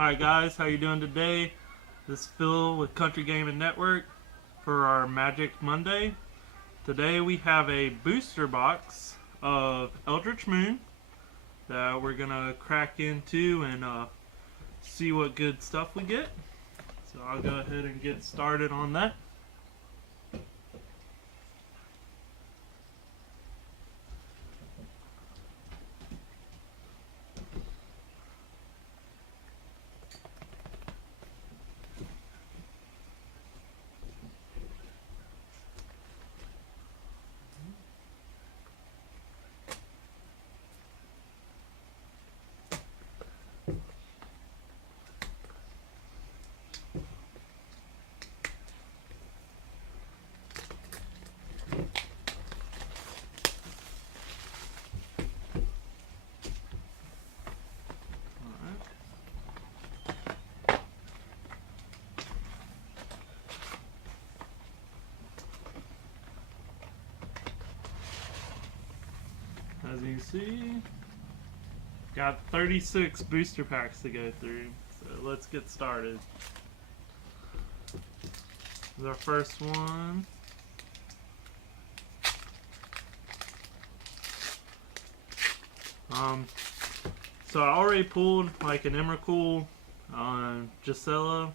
Hi guys, how you doing today? This is Phil with Country Gaming Network for our Magic Monday. Today we have a booster box of Eldritch Moon that we're gonna crack into and see what good stuff we get. So I'll go ahead and get started on that. As you see, got 36 booster packs to go through. So let's get started. This is our first one. So I already pulled like an Emrakul on Gisela,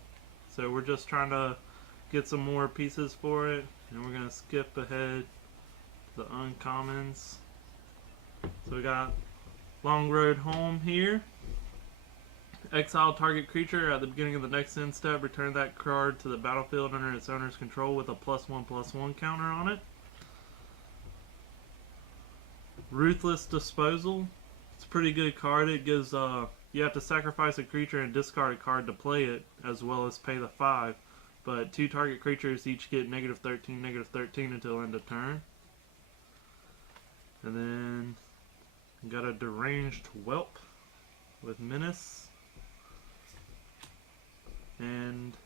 so we're just trying to get some more pieces for it, and we're gonna skip ahead to the uncommons. So we got Long Road Home here. Exile target creature at the beginning of the next end step. Return that card to the battlefield under its owner's control with a +1/+1 counter on it. Ruthless Disposal. It's a pretty good card. It gives you have to sacrifice a creature and discard a card to play it, as well as pay the 5. But 2 target creatures each get -13, -13 until end of turn. And then got a Deranged Whelp with Menace. And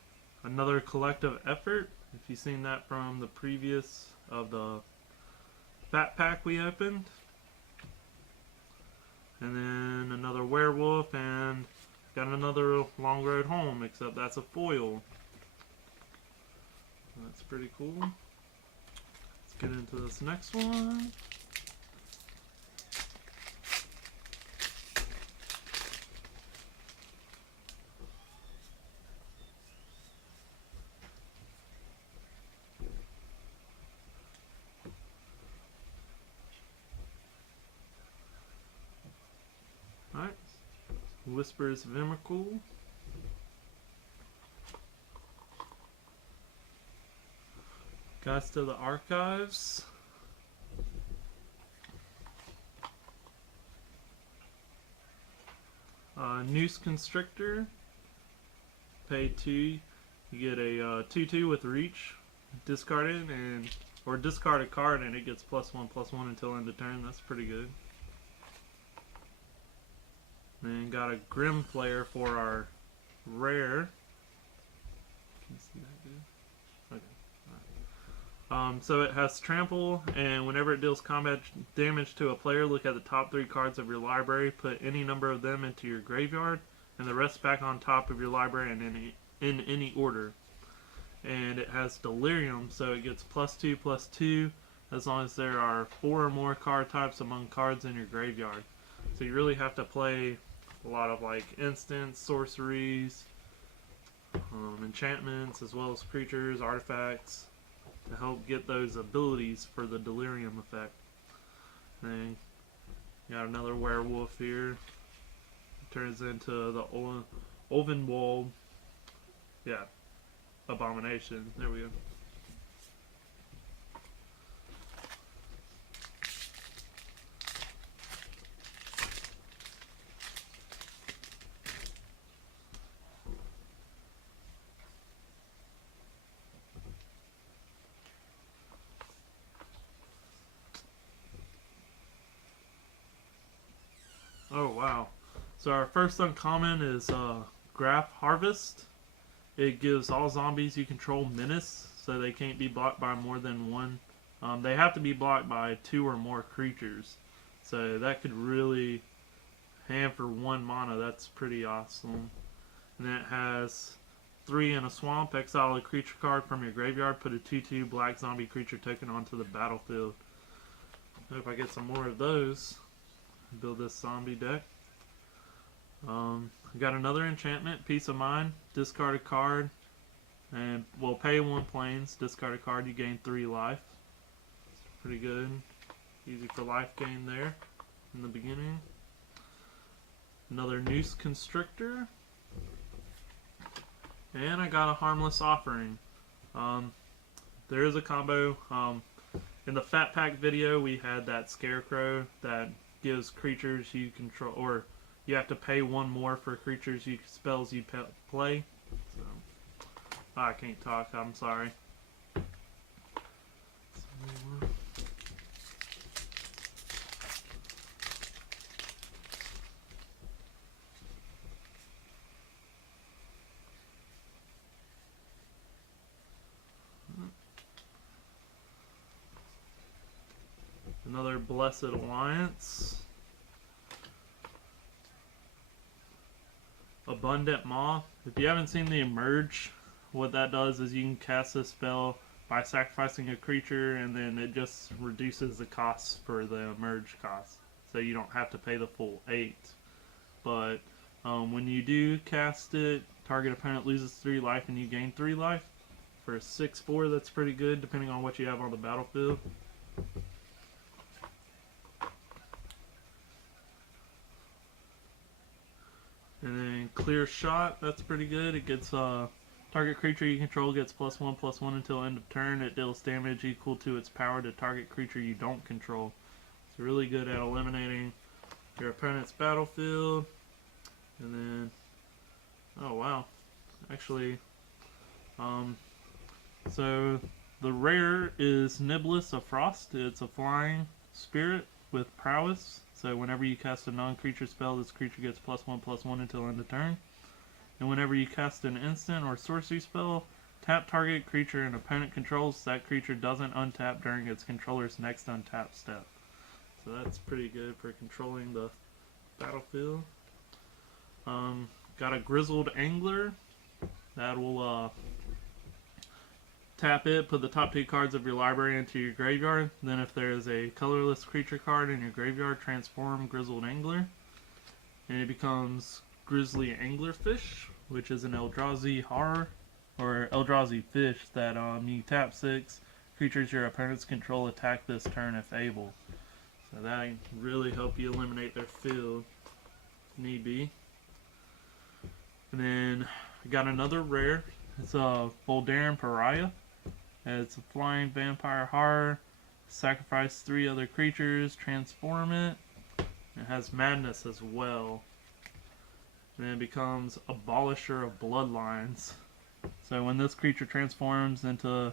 another Collective Effort. If you've seen that from the previous of the Fat Pack we opened. And then another Werewolf, and got another Long Road Home, except that's a foil. That's pretty cool. Let's get into this next one. Alright. Whispers of Emrakul. Guys to the Archives. Noose Constrictor. Pay 2. You get a 2/2 with Reach. Discard it, or discard a card and it gets +1/+1 until end of turn. That's pretty good. Then got a Grim Player for our rare. Can you see that good? Okay. Alright. So it has Trample, and whenever it deals combat damage to a player, look at the top 3 cards of your library, put any number of them into your graveyard, and the rest back on top of your library in any order. And it has Delirium, so it gets +2/+2 as long as there are 4 or more card types among cards in your graveyard. So you really have to play a lot of like instants, sorceries, enchantments, as well as creatures, artifacts, to help get those abilities for the Delirium effect. Then got another Werewolf here. It turns into the Ovenwald, Abomination. There we go. Oh wow. So our first uncommon is Graph Harvest. It gives all zombies you control Menace, so they can't be blocked by more than one. They have to be blocked by 2 or more creatures. So that could really, and for 1 mana, that's pretty awesome. And then it has 3 in a swamp. Exile a creature card from your graveyard. Put a 2/2 black zombie creature token onto the battlefield. Hope I get some more of those. Build this zombie deck. I got another enchantment, Peace of Mind. Discard a card, and we'll pay 1 planes. Discard a card, you gain 3 life. Pretty good. Easy for life gain there in the beginning. Another Noose Constrictor. And I got a Harmless Offering. There is a combo. In the Fat Pack video, we had that Scarecrow that gives creatures you control, or you have to pay 1 more for creatures spells you play. So, I can't talk. I'm sorry. Another Blessed Alliance. Abundant Maw. If you haven't seen the Emerge, what that does is you can cast this spell by sacrificing a creature, and then it just reduces the costs for the Emerge cost. So you don't have to pay the full 8. But when you do cast it, target opponent loses 3 life and you gain 3 life. For a 6/4, that's pretty good depending on what you have on the battlefield. And then Clear Shot, that's pretty good. It gets target creature you control gets +1/+1 until end of turn. It deals damage equal to its power to target creature you don't control. It's really good at eliminating your opponent's battlefield. And then, oh wow, actually, so the rare is Niblis of Frost. It's a flying spirit with prowess. So whenever you cast a non-creature spell, this creature gets +1/+1 until end of turn. And whenever you cast an instant or sorcery spell, tap target creature an opponent controls. That creature doesn't untap during its controller's next untap step. So that's pretty good for controlling the battlefield. Got a Grizzled Angler. That will tap it, put the top 2 cards of your library into your graveyard. Then if there is a colorless creature card in your graveyard, transform Grizzled Angler. And it becomes Grizzly Anglerfish, which is an Eldrazi horror, or Eldrazi fish that you tap 6, creatures your opponents control attack this turn if able. So that really help you eliminate their field if need be. And then I got another rare. It's a Voldaren Pariah. It's a flying vampire horror. Sacrifice 3 other creatures, transform it. It has madness as well. And then it becomes Abolisher of Bloodlines. So when this creature transforms into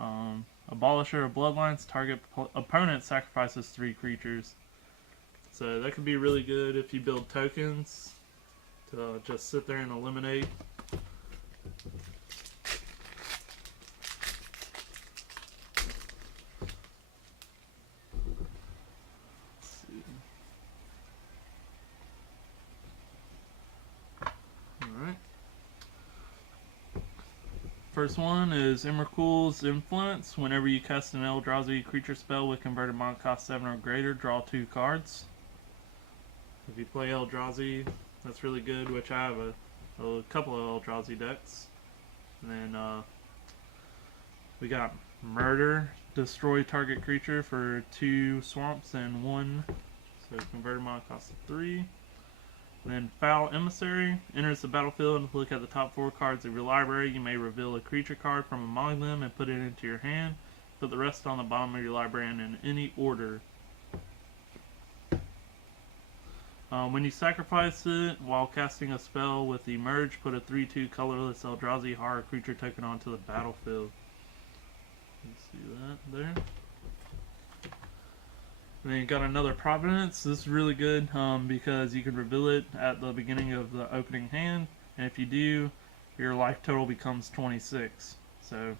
Abolisher of Bloodlines, target opponent sacrifices 3 creatures. So that could be really good if you build tokens to just sit there and eliminate. First one is Emrakul's Influence. Whenever you cast an Eldrazi creature spell with converted mana cost 7 or greater, draw 2 cards. If you play Eldrazi, that's really good, which I have a couple of Eldrazi decks. And then we got Murder. Destroy target creature for 2 swamps and 1. So converted mana cost 3. Then Foul Emissary enters the battlefield and look at the top 4 cards of your library. You may reveal a creature card from among them and put it into your hand. Put the rest on the bottom of your library and in any order. When you sacrifice it while casting a spell with Emerge, put a 3/2 colorless Eldrazi horror creature token onto the battlefield. You see that there? And then you got another Providence. This is really good because you can reveal it at the beginning of the opening hand, and if you do, your life total becomes 26. So,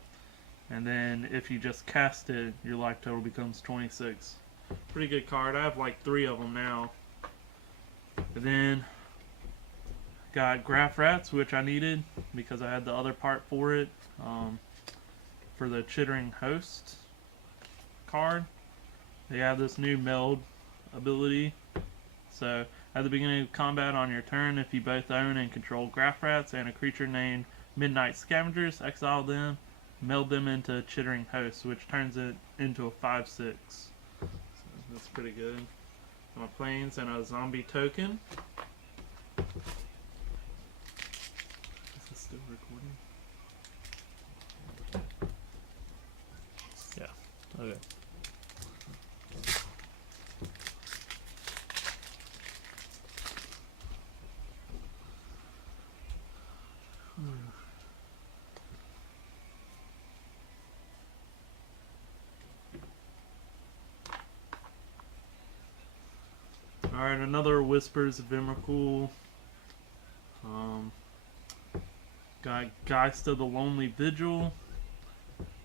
and then if you just cast it, your life total becomes 26. Pretty good card. I have like 3 of them now. And then got Graph Rats, which I needed because I had the other part for it, for the Chittering Host card. They have this new meld ability. So, at the beginning of combat on your turn, if you both own and control Graph Rats and a creature named Midnight Scavengers, exile them, meld them into Chittering Hosts, which turns it into a 5/6. So that's pretty good. On my planes and a zombie token. Is this still recording? Yeah. Okay. Alright, another Whispers of Emrakul. Got Geist of the Lonely Vigil.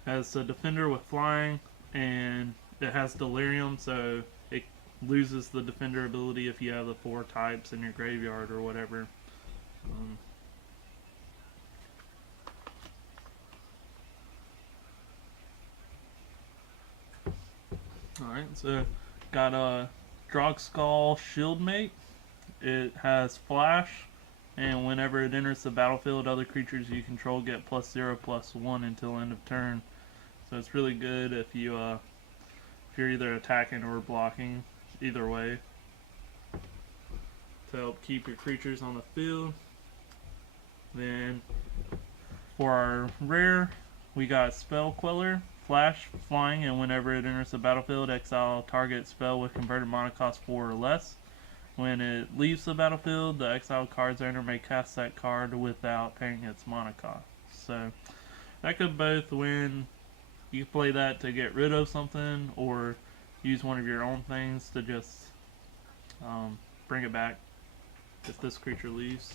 Has a defender with flying, and it has delirium, so it loses the defender ability if you have the 4 types in your graveyard or whatever. Alright, so got a Drogskull Shieldmate. It has Flash, and whenever it enters the battlefield, other creatures you control get +0/+1 until end of turn. So it's really good if you're either attacking or blocking, either way, to help keep your creatures on the field. Then for our rare, we got Spell Queller, Flash, Flying, and whenever it enters the battlefield, exile target spell with converted mana cost 4 or less. When it leaves the battlefield, the exiled card's owner may cast that card without paying its mana cost. So that could both win. You can play that to get rid of something, or use one of your own things to just bring it back if this creature leaves.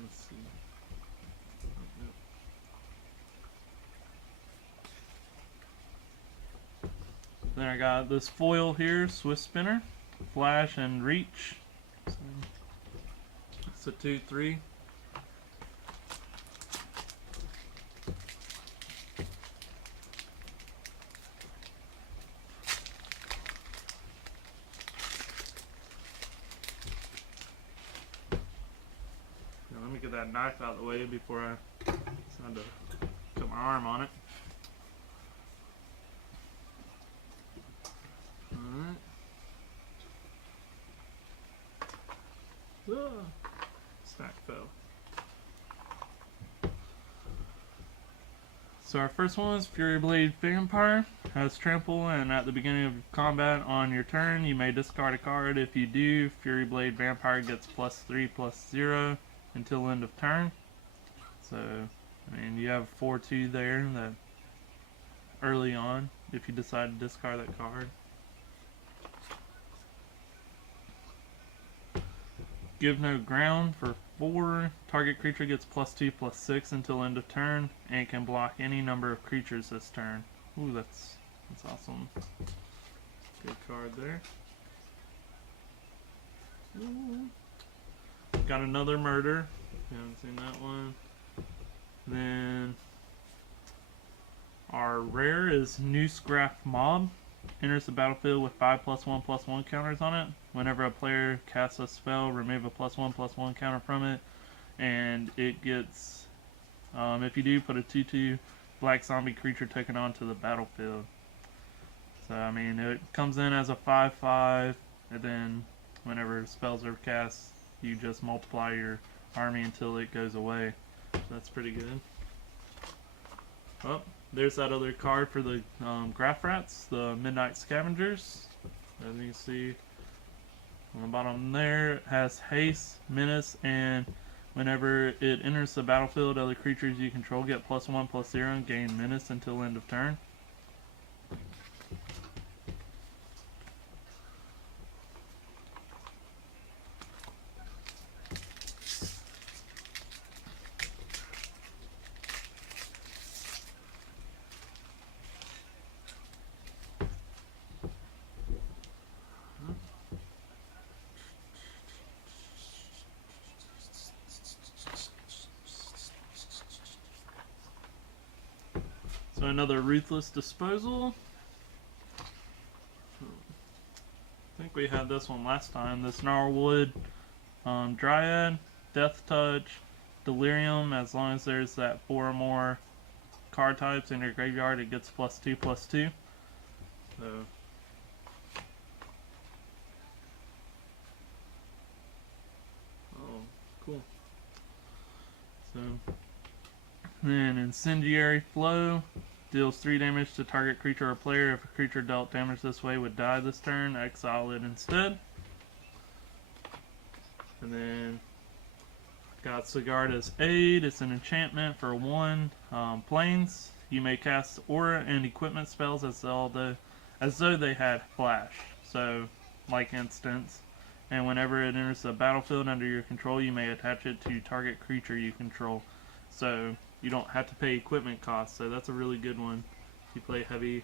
Let's see. Then I got this foil here, Swift Spinner, Flash, and Reach. So it's a 2/3. Now, let me get that knife out of the way before I decide to put my arm on it. Alright. Snack fell. So our first one is Fury Blade Vampire. Has trample, and at the beginning of combat on your turn, you may discard a card. If you do, Fury Blade Vampire gets +3/+0 until end of turn. So, I mean, you have 4/2 there that early on if you decide to discard that card. Give No Ground for 4. Target creature gets +2/+6 until end of turn, and can block any number of creatures this turn. Ooh, that's awesome. Good card there. Ooh. Got another Murder. You haven't seen that one. Then our rare is Newsgraph Mob. Enters the battlefield with 5+1/+1 counters on it. Whenever a player casts a spell, remove a +1/+1 counter from it, and it gets, if you do, put a 2/2 black zombie creature token onto the battlefield. So I mean, it comes in as a 5/5, and then whenever spells are cast, you just multiply your army until it goes away. So that's pretty good. Oh, there's that other card for the Graph Rats, the Midnight Scavengers. As you can see on the bottom there, it has haste, menace, and whenever it enters the battlefield, other creatures you control get +1/+0 and gain menace until end of turn. So another Ruthless Disposal. I think we had this one last time. This Gnarlwood Dryad, Death Touch, Delirium. As long as there's that 4 or more card types in your graveyard, it gets +2/+2. So oh, cool. So then Incendiary Flow deals 3 damage to target creature or player. If a creature dealt damage this way would die this turn, exile it instead. And then got Sigarda's Aid. It's an enchantment for 1 planes. You may cast aura and equipment spells as though they had flash. So, like instance. And whenever it enters the battlefield under your control, you may attach it to target creature you control. So you don't have to pay equipment costs. So that's a really good one if you play heavy.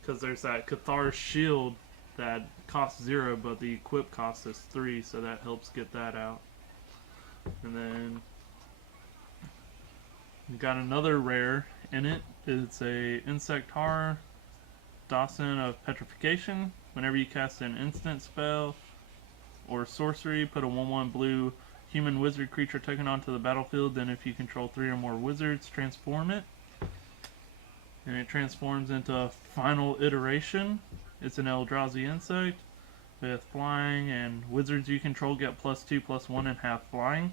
Because there's that Cathar's Shield that costs 0, but the equip cost is 3, so that helps get that out. And then we got another rare in it. It's a Insect Horror, Dawson of Petrification. Whenever you cast an instant spell or sorcery, put a 1/1 blue human wizard creature token onto the battlefield. Then if you control 3 or more wizards, transform it. And it transforms into Final Iteration. It's an Eldrazi insect with flying, and wizards you control get +2/+1 and have flying.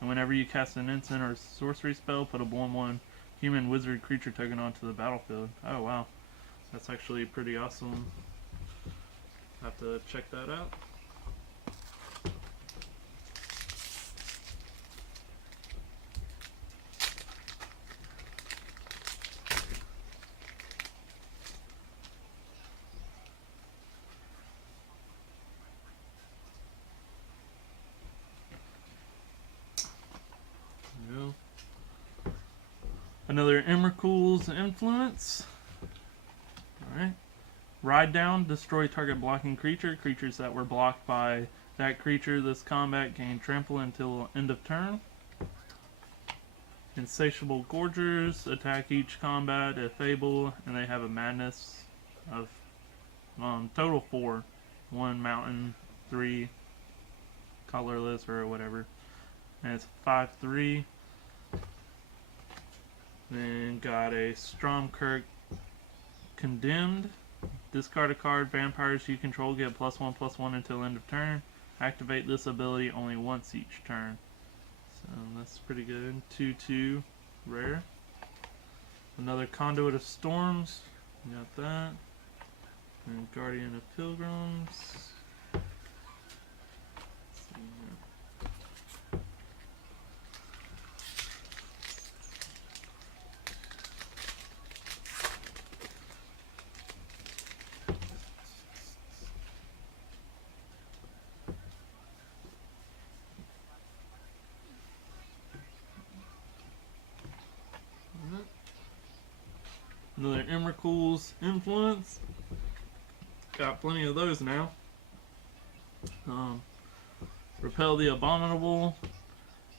And whenever you cast an instant or sorcery spell, put a 1/1 human wizard creature token onto the battlefield. Oh wow, that's actually pretty awesome. Have to check that out. Another Emrakul's Influence. Alright. Ride down, destroy target blocking creature. Creatures that were blocked by that creature this combat gain trample until end of turn. Insatiable Gorgers attack each combat if able, and they have a madness of total 4. 1 mountain, 3 colorless or whatever. And it's 5/3. Then got a Stromkirk Condemned. Discard a card. Vampires you control get +1/+1 until end of turn. Activate this ability only once each turn. So that's pretty good. 2/2 rare. Another Conduit of Storms. Got that. And Guardian of Pilgrims. Another Emrakul's Influence. Got plenty of those now. Repel the Abominable.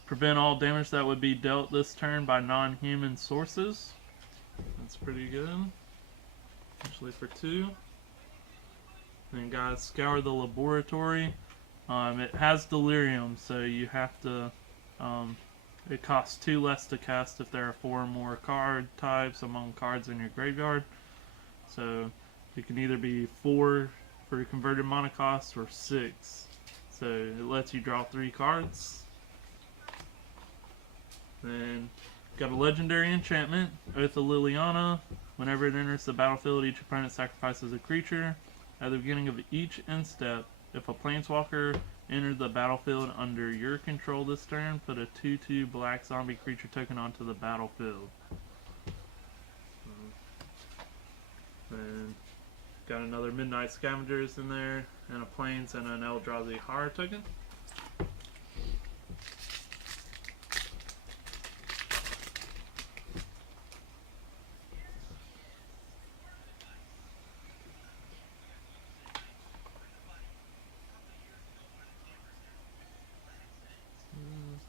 Prevent all damage that would be dealt this turn by non-human sources. That's pretty good. Especially for 2. Then got Scour the Laboratory. It has Delirium, so you have to... it costs 2 less to cast if there are 4 or more card types among cards in your graveyard. So it can either be 4 for converted mana cost or 6. So it lets you draw 3 cards. Then got a legendary enchantment, Oath of Liliana. Whenever it enters the battlefield, each opponent sacrifices a creature. At the beginning of each end step, if a planeswalker entered the battlefield under your control this turn, put a 2/2 black zombie creature token onto the battlefield. And got another Midnight Scavengers in there, and a Plains and an Eldrazi Horror token.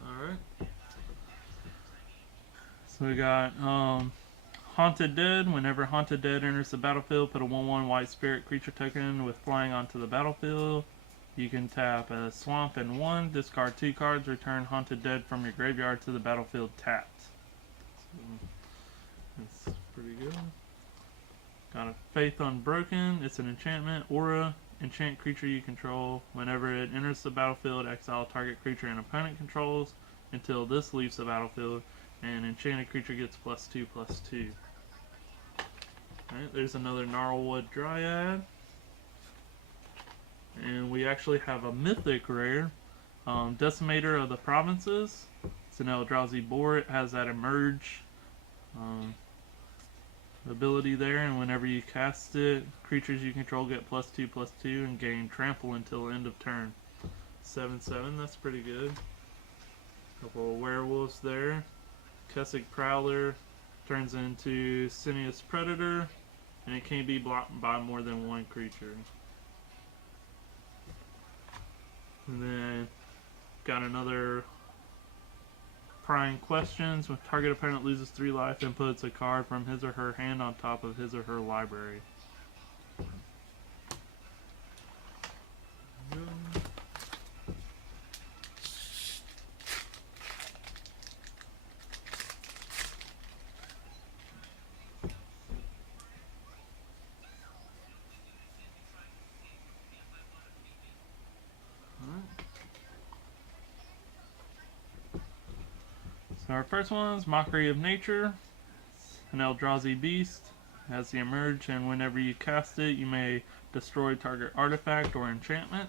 Alright. So we got Haunted Dead. Whenever Haunted Dead enters the battlefield, put a 1/1 white spirit creature token with flying onto the battlefield. You can tap a swamp and 1, discard 2 cards, return Haunted Dead from your graveyard to the battlefield tapped. So, that's pretty good. Got a Faith Unbroken. It's an enchantment. Aura. Enchant creature you control. Whenever it enters the battlefield, exile target creature an opponent controls until this leaves the battlefield, and enchanted creature gets +2/+2. Alright, there's another Gnarlwood Dryad. And we actually have a mythic rare, Decimator of the Provinces. It's an Eldrazi board. It has that emerge ability there, and whenever you cast it, creatures you control get +2/+2 and gain trample until end of turn. 7/7, that's pretty good. Couple of werewolves there. Kessig Prowler turns into Sinious Predator, and it can't be blocked by more than 1 creature. And then got another Prying Questions. When target opponent loses 3 life and puts a card from his or her hand on top of his or her library. So our first one is Mockery of Nature. It's an Eldrazi beast. It has the emerge, and whenever you cast it, you may destroy target artifact or enchantment.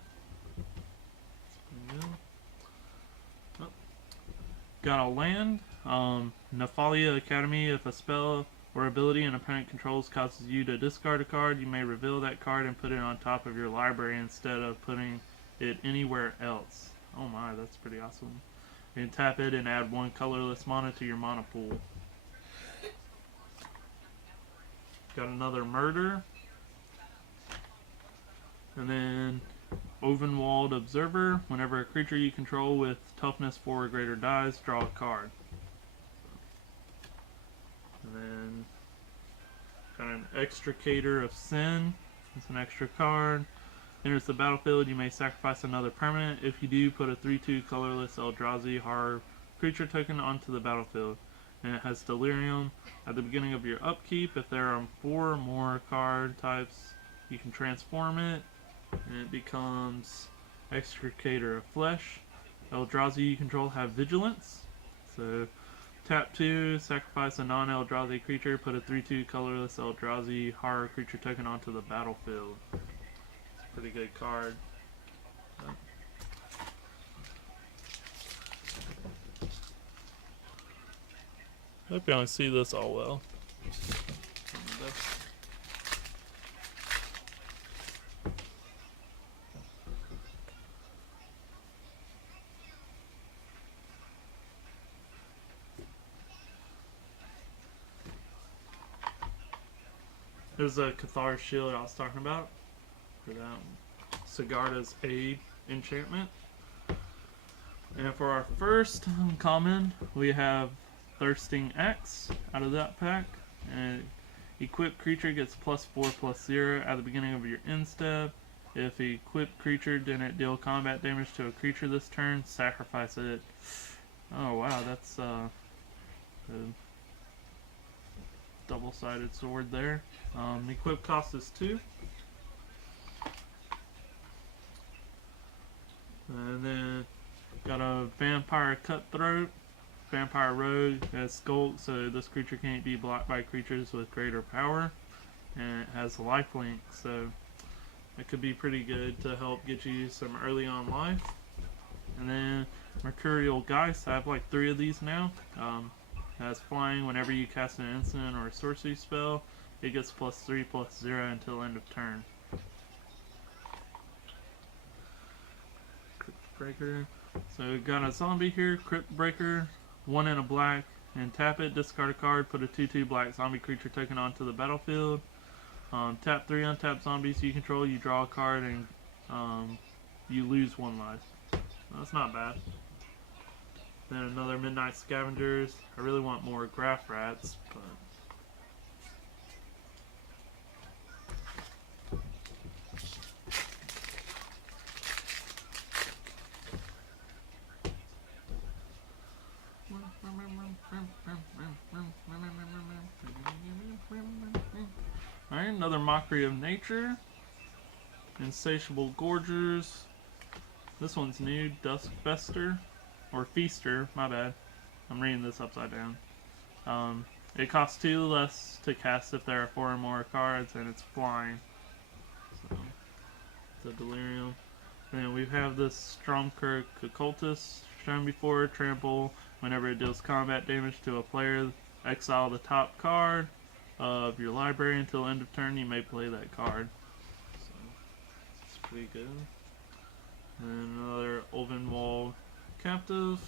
Oh. Got a land. Nephalia Academy. If a spell or ability an opponent controls causes you to discard a card, you may reveal that card and put it on top of your library instead of putting it anywhere else. Oh my, that's pretty awesome. You can tap it and add 1 colorless mana to your mana pool. Got another Murder. And then Ovenwald Observer. Whenever a creature you control with toughness 4 or greater dies, draw a card. And then got an Extricator of Sin. It's an extra card. Enters the battlefield, you may sacrifice another permanent. If you do, put a 3/2 colorless Eldrazi horror creature token onto the battlefield. And it has Delirium. At the beginning of your upkeep, if there are 4 or more card types, you can transform it, and it becomes Extricator of Flesh. Eldrazi you control have Vigilance. So tap 2, sacrifice a non-Eldrazi creature, put a 3/2 colorless Eldrazi horror creature token onto the battlefield. Pretty good card. I hope you don't see this all well. There's a Cathar's Shield I was talking about. For that Sigarda's Aid enchantment. And for our first uncommon, we have Thirsting Axe out of that pack. And equipped creature gets +4/+0 at the beginning of your end step. If the equipped creature didn't deal combat damage to a creature this turn, sacrifice it. Oh wow, that's a double-sided sword there. Equip cost is 2. And then got a Vampire Cutthroat, Vampire Rogue, has Skulk, so this creature can't be blocked by creatures with greater power. And it has lifelink, so it could be pretty good to help get you some early on life. And then Mercurial Geist, I have like 3 of these now. Has flying. Whenever you cast an instant or a sorcery spell, it gets +3/+0 until end of turn. Crypt Breaker. So we've got a zombie here, Crypt Breaker, 1 and a black, and tap it, discard a card, put a 2/2 black zombie creature token onto the battlefield. Tap 3 untapped zombies you control, you draw a card, and you lose 1 life. That's not bad. Then another Midnight Scavengers. I really want more Graph Rats, but another Mockery of Nature. Insatiable Gorgers. This one's new, Dusk Fester. Or Feaster, my bad. I'm reading this upside down. It costs 2 less to cast if there are 4 or more cards, and it's flying. So, the Delirium. And then we have this Stromkirk Occultist shown before. Trample. Whenever it deals combat damage to a player, exile the top card of your library until end of turn. You may play that card. So, it's pretty good. And another Ulvenwald Captive.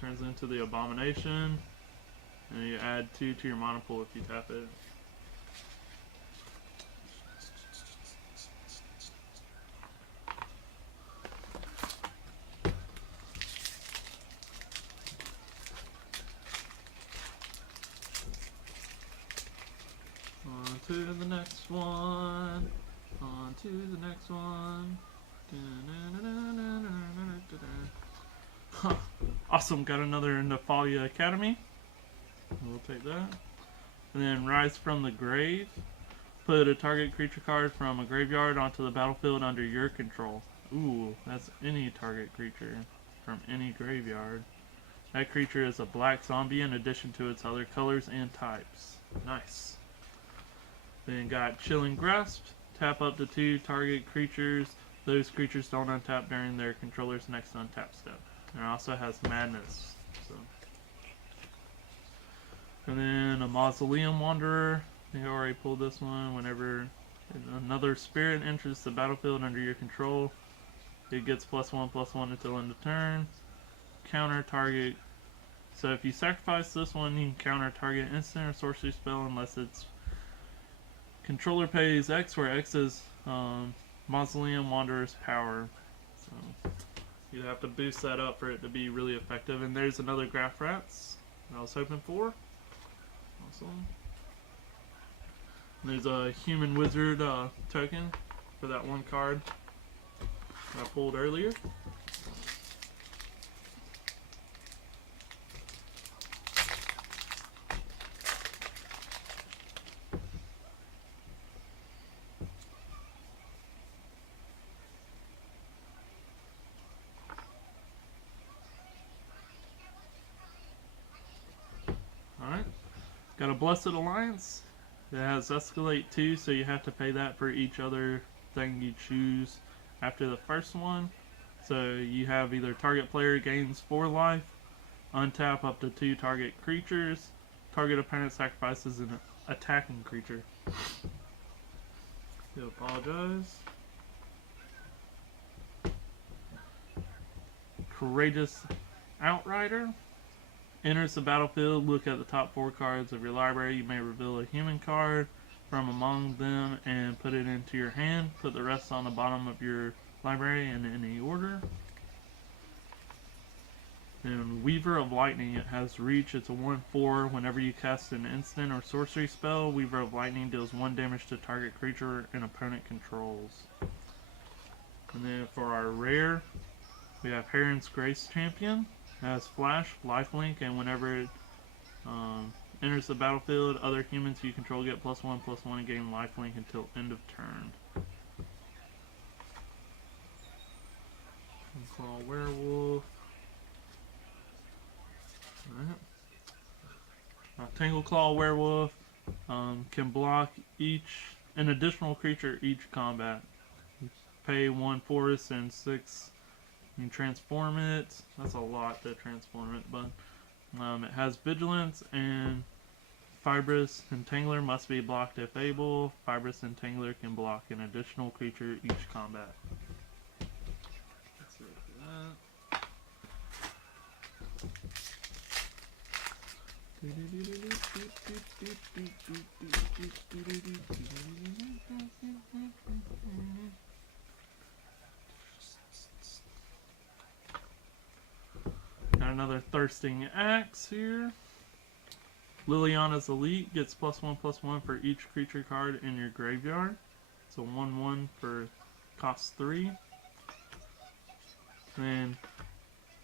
Turns into the Abomination. And you add 2 to your mana pool if you tap it. On to the next one. On to the next one. Huh. Awesome, got another Nephalia Academy. We'll take that. And then Rise from the Grave. Put a target creature card from a graveyard onto the battlefield under your control. Ooh, that's any target creature from any graveyard. That creature is a black zombie in addition to its other colors and types. Nice. Then got Chilling Grasp. Tap up to 2 target creatures. Those creatures don't untap during their controller's next untap step. And it also has Madness. So. And then a Mausoleum Wanderer. I think I already pulled this one. Whenever another spirit enters the battlefield under your control, it gets +1/+1 until end of turn. Counter target. So if you sacrifice this one, you can counter target instant or sorcery spell unless its controller pays X, where X is Mausoleum Wanderer's power. So you have to boost that up for it to be really effective. And there's another Graph Rats that I was hoping for. Awesome. And there's a Human Wizard token for that one card that I pulled earlier. Alright. Got a Blessed Alliance. It has Escalate 2, so you have to pay that for each other thing you choose after the first one. So you have either target player gains 4 life, untap up to 2 target creatures, target opponent sacrifices an attacking creature. Do apologize. Courageous Outrider. Enters the battlefield, look at the top 4 cards of your library. You may reveal a human card from among them and put it into your hand. Put the rest on the bottom of your library in any order. And Weaver of Lightning, it has reach. It's a 1/4. Whenever you cast an instant or sorcery spell, Weaver of Lightning deals 1 damage to target creature an opponent controls. And then for our rare, we have Heron's Grace Champion. It has Flash, Lifelink, and whenever it enters the battlefield, other humans you control get +1/+1 and gain Lifelink until end of turn. Claw Werewolf. Alright. Tangle Claw Werewolf can block an additional creature each combat. You pay 1 forest and 6. You can transform it. That's a lot to transform it, but it has Vigilance, and Fibrous Entangler must be blocked if able. Fibrous Entangler can block an additional creature each combat. Let's look at that. Got another Thirsting Axe here. Liliana's Elite gets +1/+1 for each creature card in your graveyard. It's a 1/1 for cost 3. Then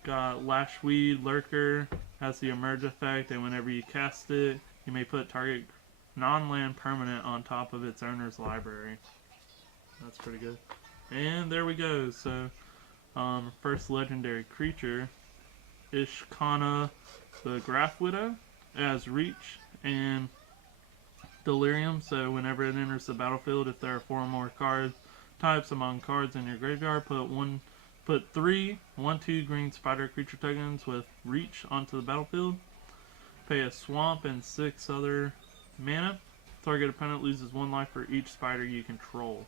got Lashweed Lurker, has the Emerge effect, and whenever you cast it, you may put target non-land permanent on top of its owner's library. That's pretty good. And there we go. So, first legendary creature, Ishkana the Graph Widow, as Reach and Delirium. So whenever it enters the battlefield, if there are 4 or more card types among cards in your graveyard, put 3 1/2 green spider creature tokens with Reach onto the battlefield. Pay a swamp and 6 other mana. Target opponent loses 1 life for each spider you control.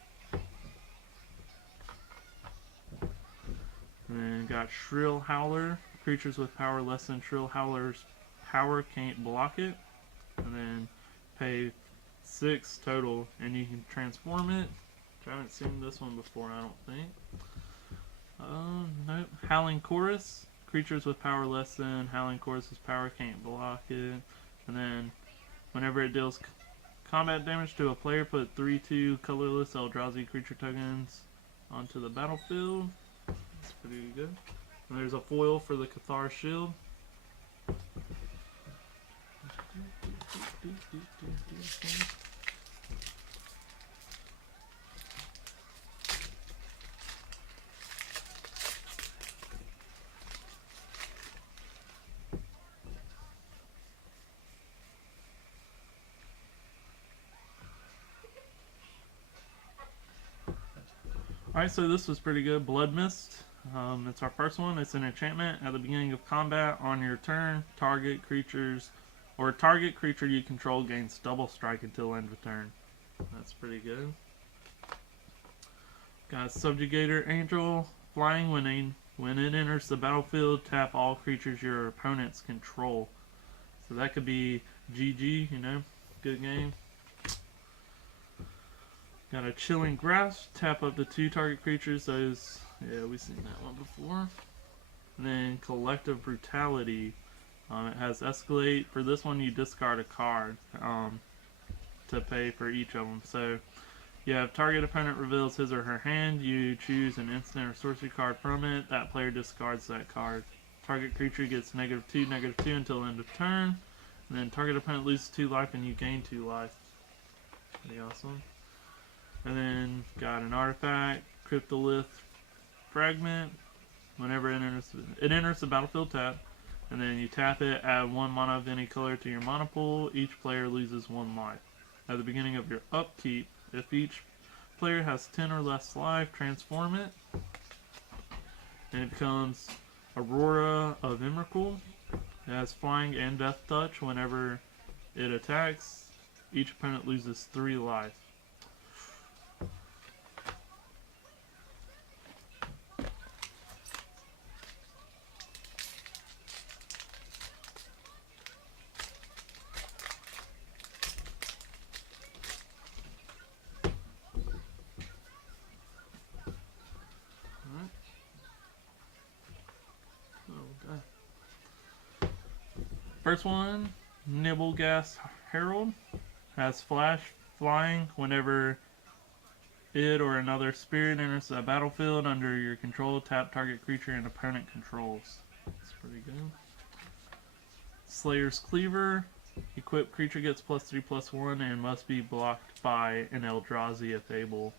And then got Shrill Howler. Creatures with power less than Shrill Howler's power can't block it. And then pay 6 total, and you can transform it. I haven't seen this one before, I don't think. Nope. Howling Chorus. Creatures with power less than Howling Chorus's power can't block it. And then, whenever it deals combat damage to a player, put 3/2 colorless Eldrazi creature tokens onto the battlefield. That's pretty good. And there's a foil for the Cathar Shield. Alright, so this was pretty good. Blood Mist. It's our first one. It's an enchantment. At the beginning of combat, on your turn, target creature you control gains double strike until end of turn. That's pretty good. Got Subjugator Angel. Flying. When it enters the battlefield, tap all creatures your opponents control. So that could be GG, good game. Got a Chilling Grasp, tap up to 2 target creatures. Those, yeah, we've seen that one before. And then Collective Brutality. It has Escalate. For this one, you discard a card to pay for each of them. So, yeah, if target opponent reveals his or her hand, you choose an instant or sorcery card from it. That player discards that card. Target creature gets -2/-2 until end of turn. And then target opponent loses 2 life and you gain 2 life. Pretty awesome. And then got an artifact, Cryptolith Fragment. Whenever it enters the battlefield, tap. And then you tap it, add 1 mana of any color to your mana pool. Each player loses 1 life. At the beginning of your upkeep, if each player has 10 or less life, transform it. And it becomes Aurora of Emrakul. It has Flying and Death Touch. Whenever it attacks, each opponent loses 3 life. First one, Nibblegas Herald, has flying. Whenever it or another spirit enters the battlefield under your control, tap target creature and opponent controls. That's pretty good. Slayer's Cleaver, equipped creature gets +3/+1 and must be blocked by an Eldrazi if able.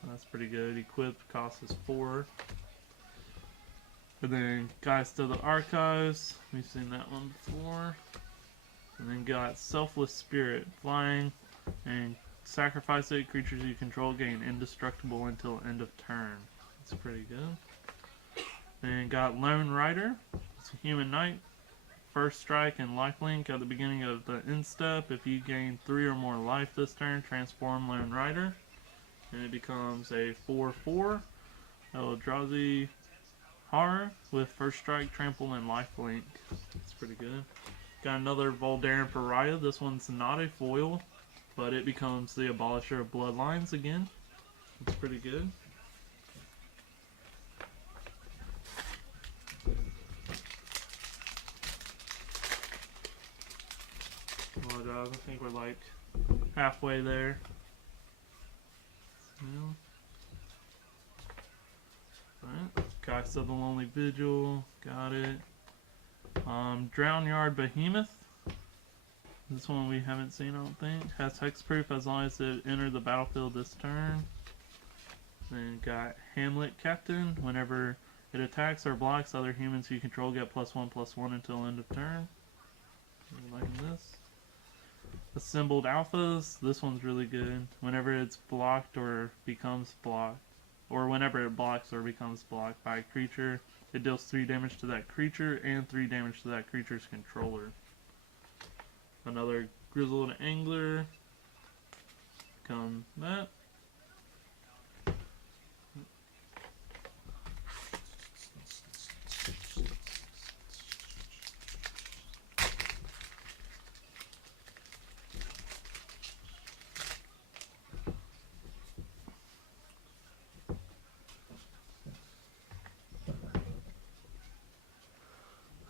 So that's pretty good. Equipped cost is 4. And then Geist of the Archives, we've seen that one before. And then got Selfless Spirit, flying, and sacrifice it. Creatures you control gain indestructible until end of turn. That's pretty good. Then got Lone Rider, it's a human knight. First strike and lifelink at the beginning of the end step. If you gain 3 or more life this turn, transform Lone Rider. And it becomes a 4/4 Eldrazi Horror with first strike, trample, and lifelink. It's pretty good. Got another Voldaren Pariah. This one's not a foil, but it becomes the Abolisher of Bloodlines again. It's pretty good. I think we're like halfway there. Yeah. Alright. Geist of the Lonely Vigil, got it. Drownyard Behemoth. This one we haven't seen, I don't think. Has hexproof as long as it enters the battlefield this turn. Then got Hamlet Captain. Whenever it attacks or blocks other humans you control, get +1/+1 until end of turn. Liking this. Assembled Alphas. This one's really good. Whenever it's blocked or becomes blocked, or whenever it blocks or becomes blocked by a creature, it deals 3 damage to that creature and 3 damage to that creature's controller. Another Grizzled Angler. Come that.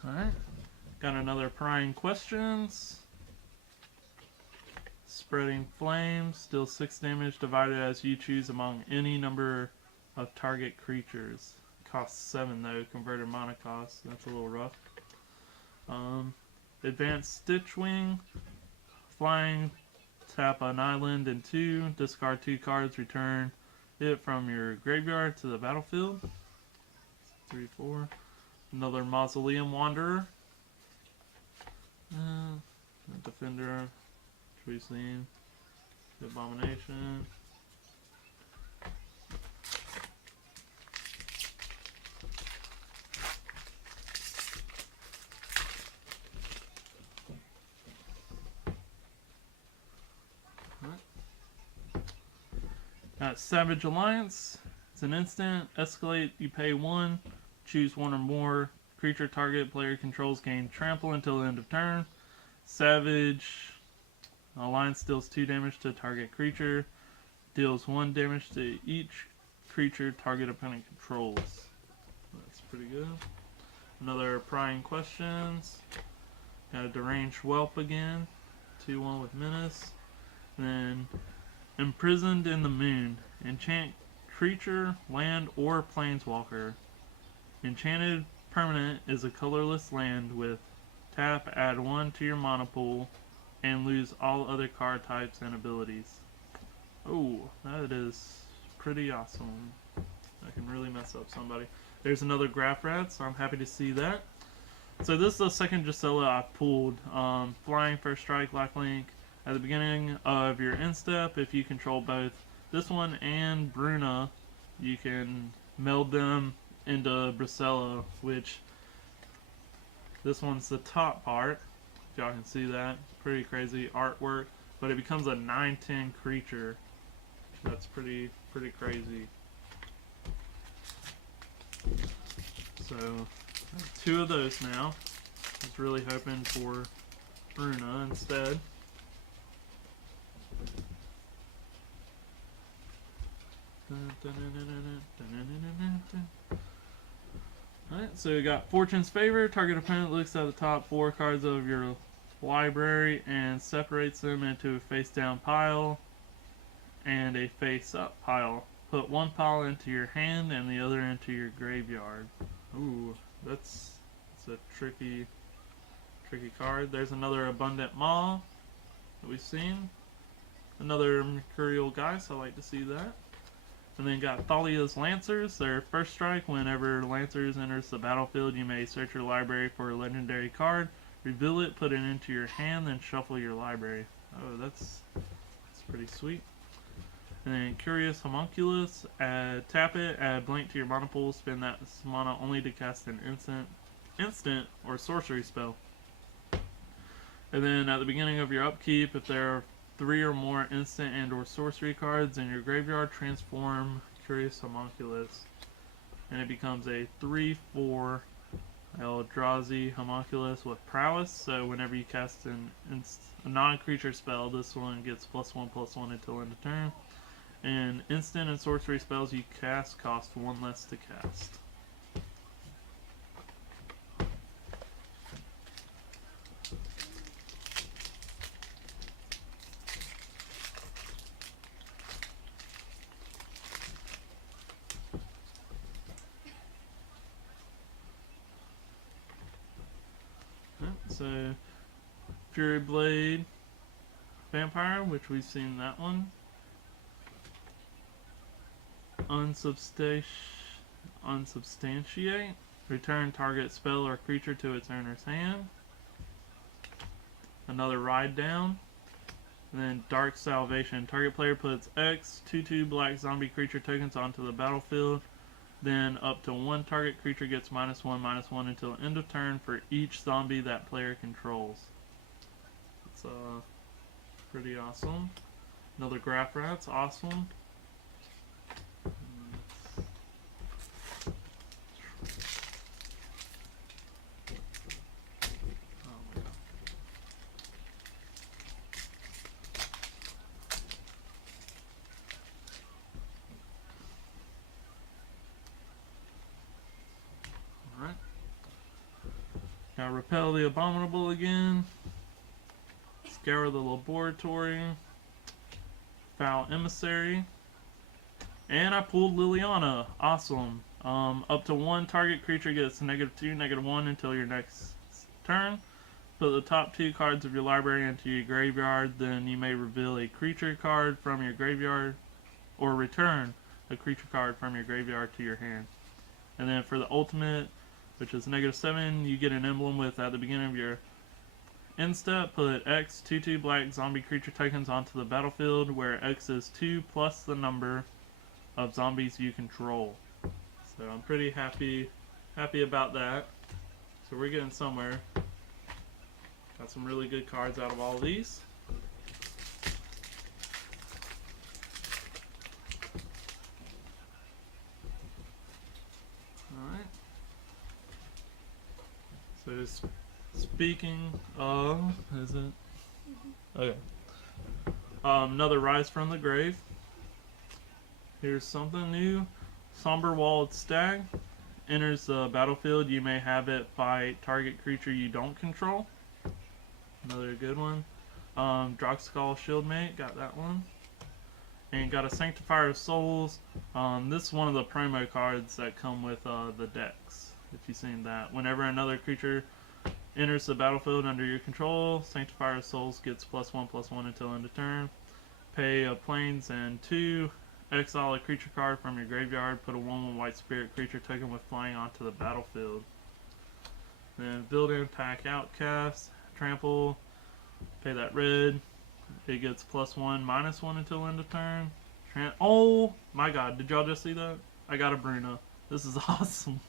Alright. Got another Prying Questions. Spreading Flames. Deals 6 damage divided as you choose among any number of target creatures. Costs 7 though, converted mana cost. That's a little rough. Advanced Stitchwing. Flying. Tap an island in 2. Discard 2 cards. Return it from your graveyard to the battlefield. 3, 4. Another Mausoleum Wanderer. Defender, which we've seen. Abomination. Savage Alliance. It's an instant. Escalate, you pay 1. Choose 1 or more. Creature target player controls gain trample until the end of turn. Savage Alliance deals 2 damage to target creature. Deals 1 damage to each creature target opponent controls. That's pretty good. Another Prying Questions. Got a Deranged Whelp again. 2/1 with Menace. And then Imprisoned in the Moon. Enchant creature, land, or planeswalker. Enchanted permanent is a colorless land with tap, add 1 to your mana pool, and lose all other card types and abilities. Oh, that is pretty awesome. That can really mess up somebody. There's another Graph Rat, so I'm happy to see that. So this is the second Gisela I've pulled. Flying, First Strike, Lifelink. At the beginning of your end step, if you control both this one and Bruna, you can meld them into Bracella, which this one's the top part. If y'all can see that. Pretty crazy artwork. But it becomes a 9/10 creature. That's pretty crazy. So, 2 of those now. I was really hoping for Bruna instead. Alright, so we got Fortune's Favor. Target opponent looks at the top 4 cards of your library and separates them into a face-down pile and a face-up pile. Put 1 pile into your hand and the other into your graveyard. Ooh, that's a tricky card. There's another Abundant Maw that we've seen. Another Mercurial Geist, I like to see that. And then got Thalia's Lancers. Their first strike, whenever Lancers enters the battlefield, you may search your library for a legendary card, reveal it, put it into your hand, then shuffle your library. Oh, that's pretty sweet. And then Curious Homunculus, tap it, add blank to your mana pool, spend that mana only to cast an instant or sorcery spell. And then at the beginning of your upkeep, if there are 3 or more instant and or sorcery cards in your graveyard, transform Curious Homunculus. And it becomes a 3/4 Eldrazi Homunculus with Prowess. So whenever you cast a non-creature spell, this one gets +1/+1 until end of turn. And instant and sorcery spells you cast cost 1 less to cast. So Fury Blade Vampire, which we've seen that one. Unsubstantiate. Return target spell or creature to its owner's hand. Another Ride Down. And then Dark Salvation. Target player puts X 2/2 black zombie creature tokens onto the battlefield. Then up to one target creature gets -1/-1 until end of turn for each zombie that player controls. It's pretty awesome. Another Graph Rat's awesome. Alright. Now Repel the Abominable again. Scour the Laboratory. Foul Emissary. And I pulled Liliana. Awesome. Up to one target creature gets -2, -1 until your next turn. Put the top 2 cards of your library into your graveyard. Then you may reveal a creature card from your graveyard or return a creature card from your graveyard to your hand. And then for the ultimate, which is -7, you get an emblem with at the beginning of your end step, put X 2/2 black zombie creature tokens onto the battlefield, where X is 2 plus the number of zombies you control. So I'm pretty happy about that. So we're getting somewhere. Got some really good cards out of all of these. Alright. So speaking of, is it? Okay. Another Rise from the Grave. Here's something new. Somber Walled Stag. Enters the battlefield. You may have it fight target creature you don't control. Another good one. Droxcall Shieldmate. Got that one. And got a Sanctifier of Souls. This is one of the promo cards that come with the decks. If you've seen that. Whenever another creature enters the battlefield under your control, Sanctifier of Souls gets +1/+1 until end of turn. Pay a plains and 2. Exile a creature card from your graveyard. Put a 1/1 white spirit creature token with flying onto the battlefield. Then build in, pack, outcast, trample. Pay that red. It gets +1/-1 until end of turn. Oh my god, did y'all just see that? I got a Bruna. This is awesome.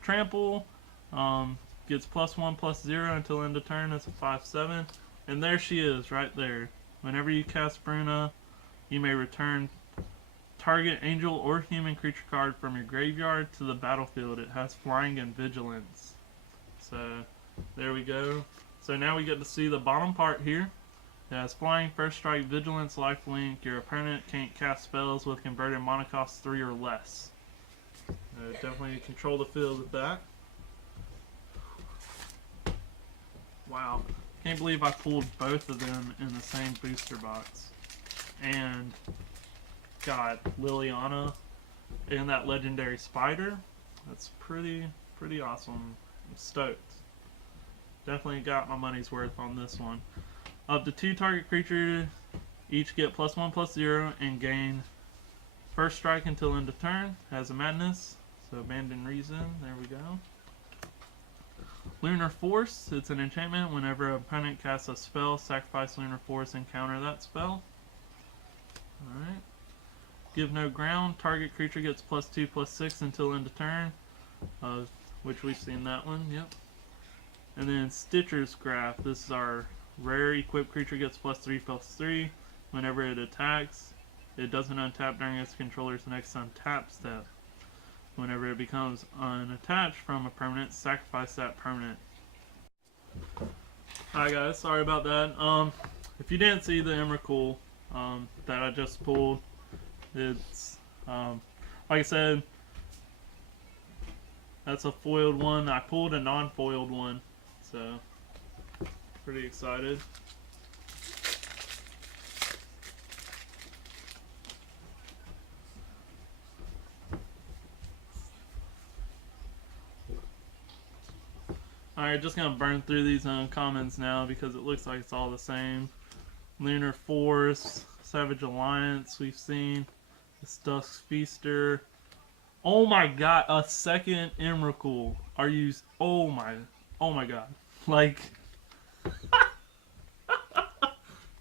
Trample. Gets +1/+0 until end of turn. It's a 5/7. And there she is, right there. Whenever you cast Bruna, you may return target angel or human creature card from your graveyard to the battlefield. It has flying and vigilance. So, there we go. So now we get to see the bottom part here. It has flying, first strike, vigilance, lifelink. Your opponent can't cast spells with converted mana cost 3 or less. Definitely control the field with that. Wow. Can't believe I pulled both of them in the same booster box. And got Liliana and that legendary spider. That's pretty awesome. I'm stoked. Definitely got my money's worth on this one. Up to 2 target creatures each get +1/+0 and gain first strike until end of turn. Has a madness. So abandon reason. There we go. Lunar Force. It's an enchantment. Whenever an opponent casts a spell, sacrifice Lunar Force and counter that spell. Alright. Give no ground. Target creature gets +2/+6 until end of turn. Which we've seen that one. Yep. And then Stitcher's Graph. This is our rare equipped creature gets +3/+3. Whenever it attacks, it doesn't untap during its controller's next untap step. Whenever it becomes unattached from a permanent, sacrifice that permanent. Alright guys, sorry about that. If you didn't see the Emrakul that I just pulled, it's like I said, that's a foiled one. I pulled a non-foiled one, so pretty excited. Alright Alright, just gonna burn through these uncommons now because it looks like it's all the same. Lunar Force, Savage Alliance, we've seen. The Dusk Feaster. Oh my god, a second Emrakul. Are you... oh my god. Like...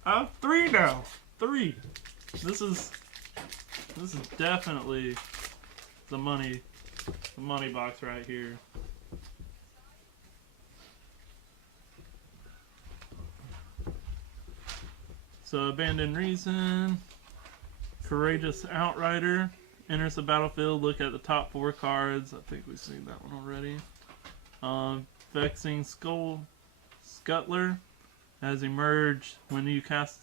I have 3 now. 3. This is definitely the money box right here. So, Abandoned Reason, Courageous Outrider, enters the battlefield, look at the top 4 cards. I think we've seen that one already. Vexing Scuttler has emerged. When you cast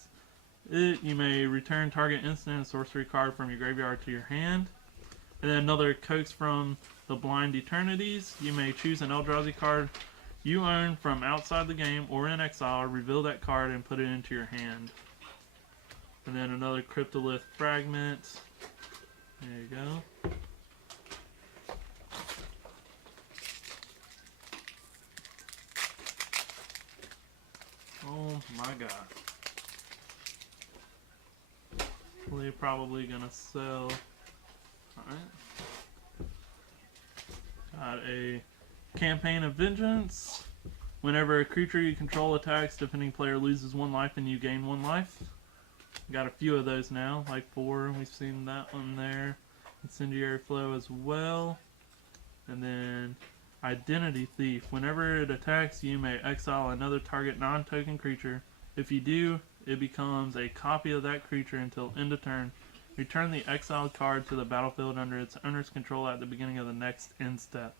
it, you may return target instant and sorcery card from your graveyard to your hand. And then another Coax from the Blind Eternities. You may choose an Eldrazi card you own from outside the game or in exile, reveal that card and put it into your hand. And then another Cryptolith Fragment. There you go. Oh my god. We're probably gonna sell. Alright. Got a Campaign of Vengeance. Whenever a creature you control attacks, defending player loses 1 life and you gain 1 life. Got a few of those now, like 4. We've seen that one there. Incendiary Flow as well. And then Identity Thief. Whenever it attacks, you may exile another target non-token creature. If you do, it becomes a copy of that creature until end of turn. Return the exiled card to the battlefield under its owner's control at the beginning of the next end step.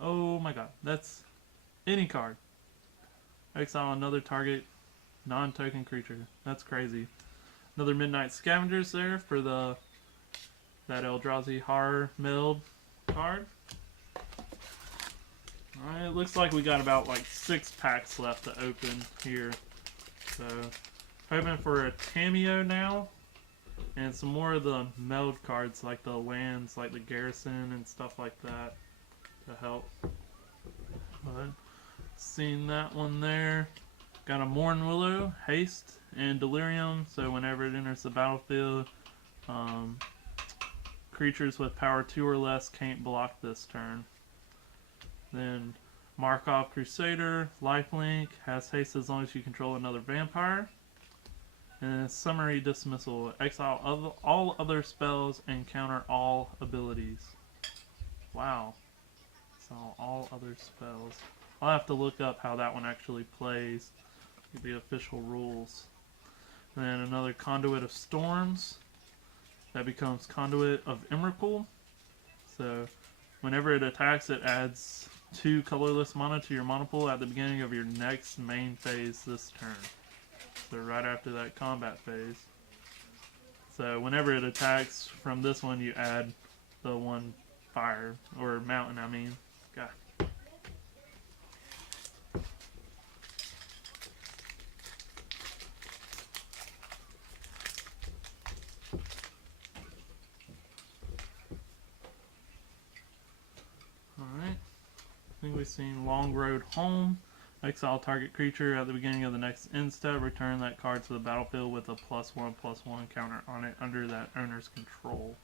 Oh my god, that's any card. Exile another target non-token creature. That's crazy. Another Midnight Scavengers there for that Eldrazi Horror Meld card. Alright, it looks like we got about like 6 packs left to open here. So, hoping for a Tameo now. And some more of the meld cards like the lands, like the Garrison and stuff like that to help. But, seen that one there. Got a Morn Willow, Haste, and Delirium. So whenever it enters the battlefield, creatures with power 2 or less can't block this turn. Then Markov Crusader, Lifelink, has haste as long as you control another vampire. And then Summary Dismissal, exile all other spells and counter all abilities. Wow. Exile all other spells. I'll have to look up how that one actually plays. The official rules. And then another Conduit of Storms. That becomes Conduit of Emrakul. So whenever it attacks, it adds 2 colorless mana to your mana pool at the beginning of your next main phase this turn. So right after that combat phase. So whenever it attacks from this one, you add the 1 fire, or mountain, I mean. God. Alright. I think we've seen Long Road Home. Exile target creature at the beginning of the next end step. Return that card to the battlefield with a +1/+1 counter on it under that owner's control.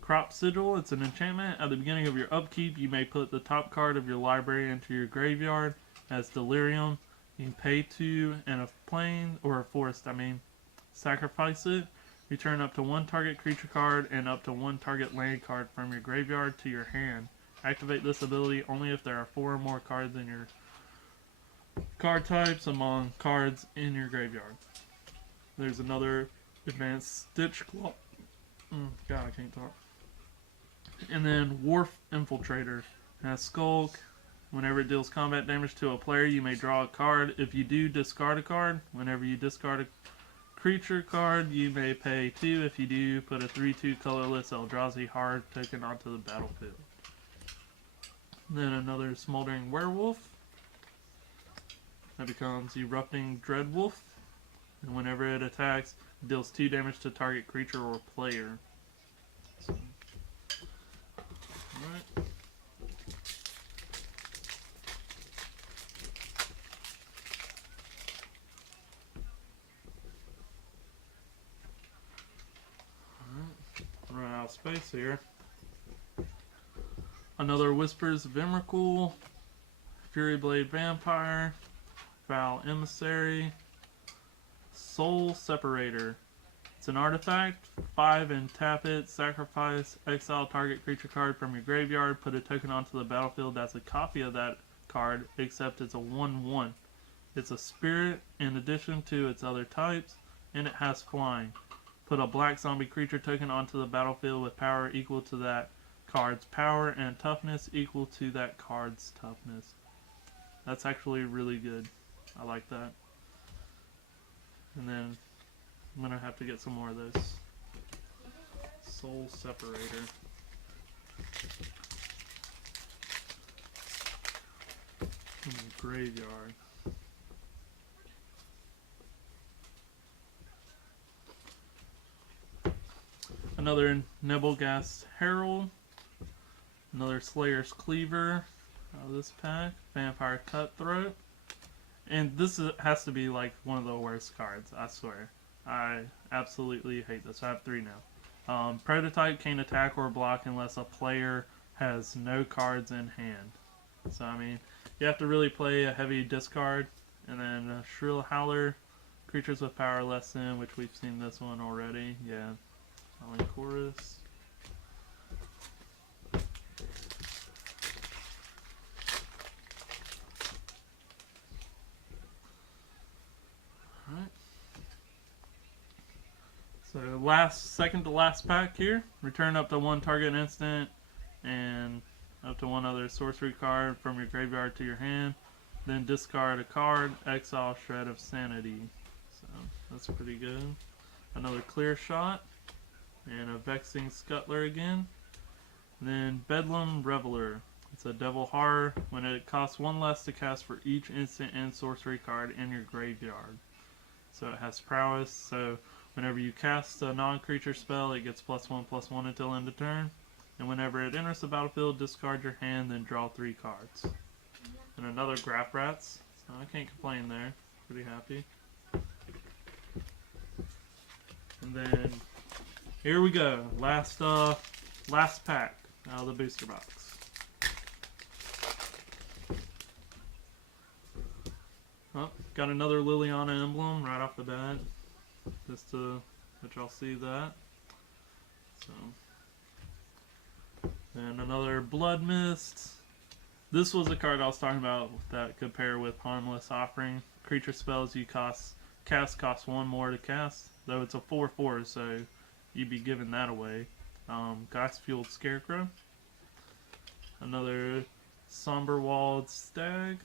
Crop Sigil. It's an enchantment. At the beginning of your upkeep, you may put the top card of your library into your graveyard as Delirium. You can pay 2 and a plane, or a forest, I mean. Sacrifice it. Return up to 1 target creature card and up to 1 target land card from your graveyard to your hand. Activate this ability only if there are 4 or more cards in your card types among cards in your graveyard. There's another Advanced Stitch Claw. God, I can't talk. And then Wharf Infiltrator. Has Skulk. Whenever it deals combat damage to a player, you may draw a card. If you do, discard a card. Whenever you discard a creature card, you may pay 2. If you do, put a 3/2 colorless Eldrazi Hard token onto the battlefield. Then another Smoldering Werewolf. That becomes Erupting Dreadwolf. And whenever it attacks, it deals 2 damage to target creature or player. So, alright. space here. Another Whispers of Emrakul, Fury Blade Vampire, Foul Emissary, Soul Separator. It's an artifact, 5 and tap it, sacrifice, exile target creature card from your graveyard, put a token onto the battlefield that's a copy of that card, except it's a 1/1. It's a spirit in addition to its other types, and it has flying. Put a black zombie creature token onto the battlefield with power equal to that card's power and toughness equal to that card's toughness. That's actually really good. I like that. And then I'm going to have to get some more of those. Soul Separator. Graveyard. Another Nebelgast Herald. Another Slayer's Cleaver out of this pack. Vampire Cutthroat. And this has to be like one of the worst cards, I swear. I absolutely hate this. I have 3 now. Prototype can't attack or block unless a player has no cards in hand. So, I mean, you have to really play a heavy discard. And then Shrill Howler, creatures with power less than, which we've seen this one already. Yeah. Howling Chorus. Alright. So second to last pack here. Return up to 1 target instant and up to 1 other sorcery card from your graveyard to your hand. Then discard a card, exile Shred of Sanity. So that's pretty good. Another Clear Shot. And a Vexing Scuttler again. Then Bedlam Reveler. It's a Devil Horror. When it costs 1 less to cast for each instant and sorcery card in your graveyard. So it has prowess. So whenever you cast a non-creature spell, it gets +1/+1 until end of turn. And whenever it enters the battlefield, discard your hand, then draw 3 cards. And another Graph Rats. So I can't complain there. Pretty happy. And then here we go. Last pack out of the booster box. Oh, got another Liliana emblem right off the bat. Just to let y'all see that. So, and another Blood Mist. This was a card I was talking about that could pair with Harmless Offering. Creature spells you cast cost 1 more to cast, though it's a 4/4, so you'd be giving that away. Gas Fueled Scarecrow. Another Somber Walled Stag.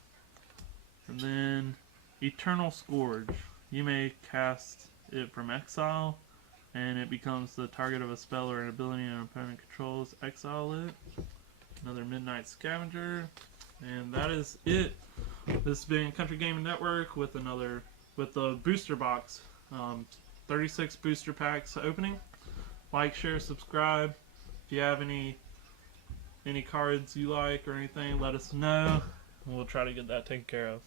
And then Eternal Scourge. You may cast it from exile, and it becomes the target of a spell or an ability an opponent controls. Exile it. Another Midnight Scavenger. And that is it. This has been Country Gaming Network with the booster box. 36 booster packs opening. Like, share, subscribe. If you have any cards you like or anything, let us know. We'll try to get that taken care of.